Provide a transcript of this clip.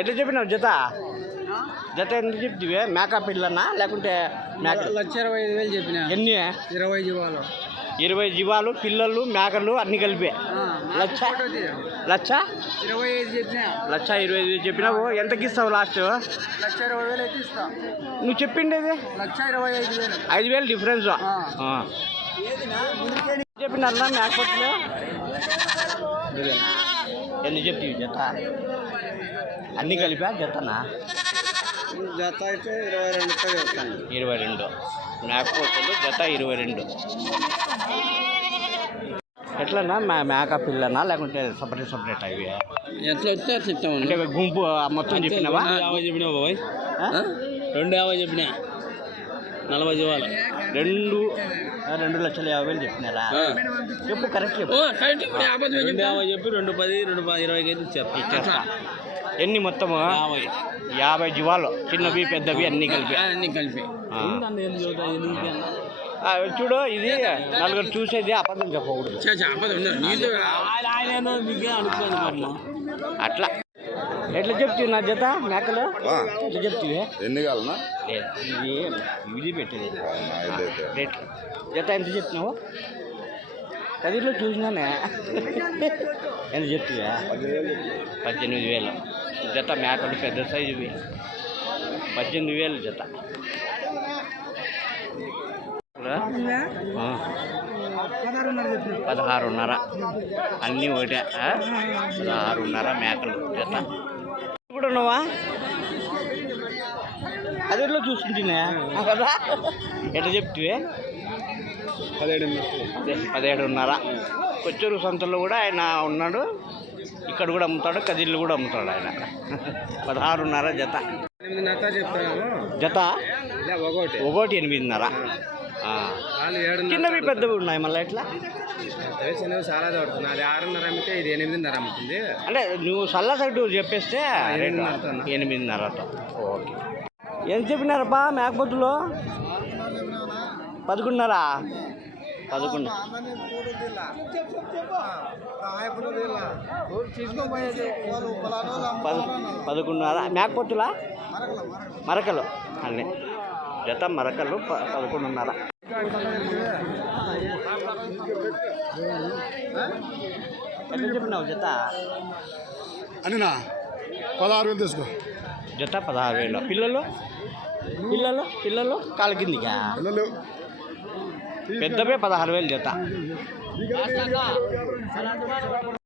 ఎట్లా చెప్పినావు జత జత ఎంత చెప్తివే? మేక పిల్లనా లేకుంటే మేక? 1,25,000 చెప్పిన. ఎన్ని? 20 జీవాలు. 20 జీవాలు, పిల్లలు, మేకలు అన్ని కలిపి లక్ష 25 చెప్పిన. 1,25,000 చెప్పినావు. ఎంతకి ఇస్తావు లాస్ట్? 1,20,000 అయితే ఇస్తా. నువ్వు చెప్పిండేది 1,25,000. 5,000 డిఫరెన్స్ చెప్పినారా మేకపోతులు? ఎన్ని చెప్తివి జత? అన్నీ కలిపా జతనా? జత అయితే 22 చెప్తాను. 22 మేకపోతులు జత 22. ఎట్లన్నా మేక పిల్లనా లేకుంటే సపరేట్ అవి? ఎట్లా వస్తే అట్లా ఇస్తాము. అంటే గుంపు మొత్తం చెప్పినావా? 50 చెప్పినా బాబాయ్. 2,50 చెప్పిన. 40 జీవాలు. 2,50,000 చెప్పినారా? చెప్పు కరెక్ట్ చెప్పు. 2,50 చెప్పి 2,10, 2,20 అయితే ఇచ్చేస్తా. ఎన్ని మొత్తము? 50 జీవాలు, చిన్నవి పెద్దవి అన్నీ కలిపి. చూడు, ఇది నలుగురు చూసేది అబద్ధం చెప్పకూడదు. అట్లా ఎట్లా చెప్తావు నా జత మేకలు? ఎట్లా చెప్తావే? ఎన్ని కావాలన్నా? ఇది పెట్టేది రేట్లు. జత ఎంత చెప్తున్నావు? కదిలో చూసినానే. ఎంత చెప్తావా? 18,000 జత మేకలు, పెద్ద సైజువి. 18,000 జత. 16,500 అన్నీ ఒకటే. 16,500 మేకలు జత. ఇప్పుడు నువ్వా అదిలో చూసుకుంటున్నా కదా? ఎట్లా చెప్తివే? 17,500. కొచ్చూరు సంతలో కూడా ఆయన ఉన్నాడు, ఇక్కడ కూడా అమ్ముతాడు, కదిళ్ళు కూడా అమ్ముతాడు ఆయన. 16,500 జత. జత ఒకటి 8,500. చిన్నవి పెద్దవి ఉన్నాయి మళ్ళీ ఎట్లా? చిన్నవి చాలా దొరుకుతుంది. అది 6,500 అమ్మితే ఇది 8,500 అమ్ముతుంది. అంటే నువ్వు సల్ల సైడ్ చెప్పేస్తే 8,500. ఓకే. ఎంత చెప్పినారబ్బా మేకపోతులు? 11,500. 11. 11,500 మేకపోతులా? మరకలు అన్నీ జత మరకలు 11,500. ఎంత చెప్పినావు జత? అనినా 16,000 తీసుకో. జత 16,000. పిల్లలు పిల్లలు పిల్లలు కాళ్ళ కిందికా? పెద్దవే 16,000 జత.